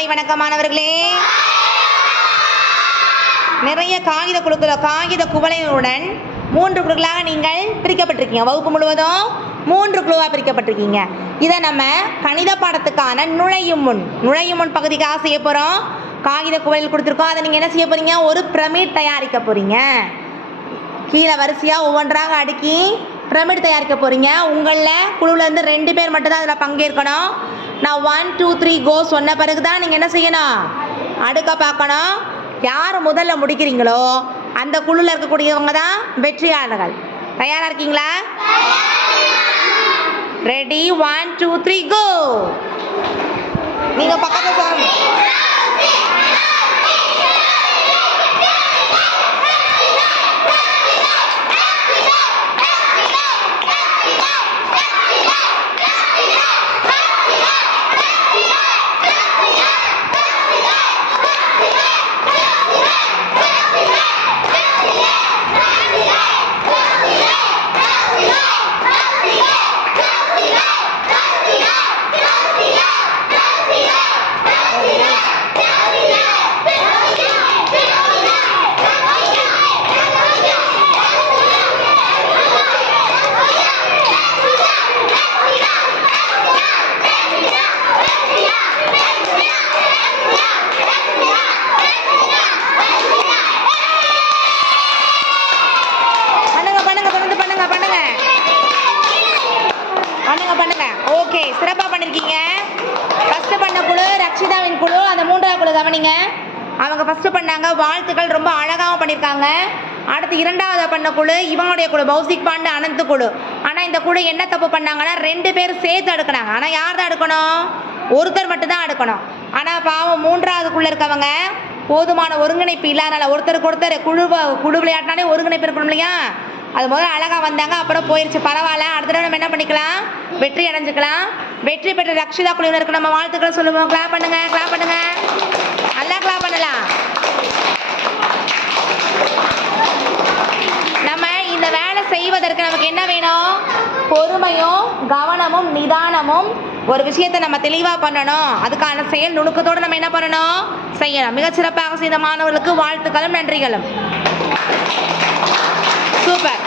காலை வணக்கமானவர்களே. நிறைய காகித குவளையுடன் 3 குழுக்களாக நீங்கள் பிரிக்கப்பட்டிருக்கீங்க. வகுப்பு முழுவதும் 3 குழுவாக பிரிக்கப்பட்டிருக்கீங்க. இதை நம்ம கணித பாடத்துக்கான நுழையும் முன் பகுதிக்காக செய்ய போகிறோம். காகித குவளையில் கொடுத்துருக்கோம். அதை நீங்கள் என்ன செய்ய போகிறீங்க? ஒரு பிரமிட் தயாரிக்க போகிறீங்க. கீழே வரிசையாக ஒவ்வொன்றாக அடுக்கி பிரமிட் தயாரிக்க போகிறீங்க. உங்களில் குழுவிலேருந்து 2 பேர் மட்டும்தான் அதில் பங்கேற்கணும். நான் 1 2 3 கோ சொன்ன பிறகு தான் நீங்கள் என்ன செய்யணும்? அடுக்க பார்க்கணும். யார் முதல்ல முடிக்கிறீங்களோ அந்த குழுவில் இருக்கக்கூடியவங்க தான் வெற்றியாளர்கள். தயாராக இருக்கீங்களா? ரெடி? 1 2 3 கோ. நீங்கள் பக்கத்தில் பண்ணுங்க. ஓகே, சிறப்பாக பண்ணிருக்கீங்க. ஃபர்ஸ்ட் பண்ண குழு ரக்ஷிதாவின் குழு, அந்த 3வது குழு கவனிங்க. அவங்க ஃபர்ஸ்ட் பண்ணாங்க, வாழ்த்துக்கள், ரொம்ப அழகாகவும் பண்ணியிருக்காங்க. அடுத்து 2வது பண்ண குழு இவங்களுடைய குழு, பௌசிக் பாண்டு அனந்த் குழு. ஆனால் இந்த குழு என்ன தப்பு பண்ணாங்கன்னா 2 பேர் சேர்த்து அடுக்கினாங்க. ஆனால் யார் தான் அடுக்கணும்? ஒருத்தர் மட்டும்தான் அடுக்கணும். ஆனால் பாவம் 3வது குழு இருக்கவங்க போதுமான ஒருங்கிணைப்பு இல்லாதனால ஒருத்தருக்கு ஒருத்தர் குழு விளையாட்டினாலே ஒருங்கிணைப்பு இருக்கணும் இல்லையா? அது முதல்ல அழகாக வந்தாங்க, அப்புறம் போயிடுச்சு. பரவாயில்ல, அடுத்த தடவை நம்ம என்ன பண்ணிக்கலாம்? வெற்றி அடைஞ்சிக்கலாம். வெற்றி பெற்ற ரக்ஷிதா குழுவினருக்கு நம்ம வாழ்த்துக்களை சொல்லுவோம். கிளாப் பண்ணுங்க, கிளாப் பண்ணுங்க, நல்லா கிளாப் பண்ணலாம். நம்ம இந்த வேலை செய்வதற்கு நமக்கு என்ன வேணும்? பொறுமையும் கவனமும் நிதானமும். ஒரு விஷயத்தை நம்ம தெளிவாக பண்ணணும். அதுக்கான செயல் நுணுக்கத்தோடு நம்ம என்ன பண்ணணும்? செய்யணும். மிகச்சிறப்பாக செய்த மாணவர்களுக்கு வாழ்த்துக்களும் நன்றிகளும். சூப்பர்.